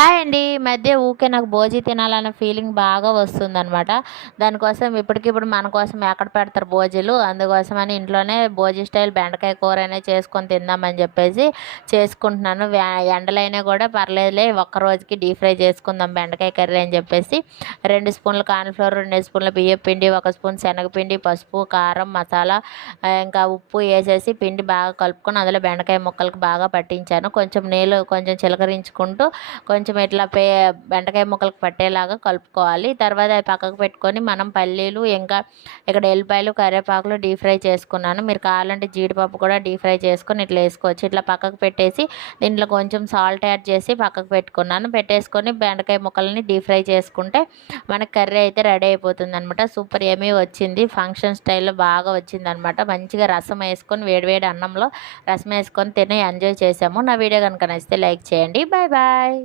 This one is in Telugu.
హాయ్ అండి. ఈ మధ్య ఊకే నాకు భోజీ తినాలన్న ఫీలింగ్ బాగా వస్తుందనమాట. దానికోసం ఇప్పటికిప్పుడు మన కోసం ఎక్కడ పెడతారు భోజీలు, అందుకోసమని ఇంట్లోనే భోజీ స్టైల్ బెండకాయ కూరైనా చేసుకొని తిందామని చెప్పేసి చేసుకుంటున్నాను. ఎండలైనా కూడా పర్లేదులే, ఒక్క రోజుకి డీప్ ఫ్రై చేసుకుందాం బెండకాయ కర్రీ అని చెప్పేసి 2 స్పూన్ల కార్న్‌ఫ్లోర్, 2 స్పూన్ల బియ్యపు పిండి, 1 స్పూన్ శనగపిండి, పసుపు, కారం, మసాలా, ఇంకా ఉప్పు ఏసేసి పిండి బాగా కలుపుకొని అందులో బెండకాయ ముక్కలకి బాగా పట్టించాను. కొంచెం నీళ్ళు కొంచెం చిలకరించుకుంటూ కొంచెం ఇట్లా బెండకాయ ముక్కలకు పట్టేలాగా కలుపుకోవాలి. తర్వాత అవి పక్కకు పెట్టుకొని మనం పల్లీలు, ఇంకా ఇక్కడ ఎల్లిపాయలు, కరివేపాకులు డీప్ ఫ్రై చేసుకున్నాను. మీరు కావాలంటే జీడిపప్పు కూడా డీప్ ఫ్రై చేసుకొని ఇట్లా వేసుకోవచ్చు. ఇట్లా పక్కకు పెట్టేసి దీంట్లో కొంచెం సాల్ట్ యాడ్ చేసి పక్కకు పెట్టుకున్నాను. పెట్టేసుకొని బెండకాయ ముక్కలని డీప్ ఫ్రై చేసుకుంటే మనకి కర్రీ అయితే రెడీ అయిపోతుంది అనమాట. సూపర్ యమ్మీ వచ్చింది. ఫంక్షన్ స్టైల్లో బాగా వచ్చిందనమాట. మంచిగా రసం వేసుకొని వేడివేడి అన్నంలో రసం వేసుకొని తిని ఎంజాయ్ చేసాము. నా వీడియో కనుక నచ్చితే లైక్ చేయండి. Bye bye.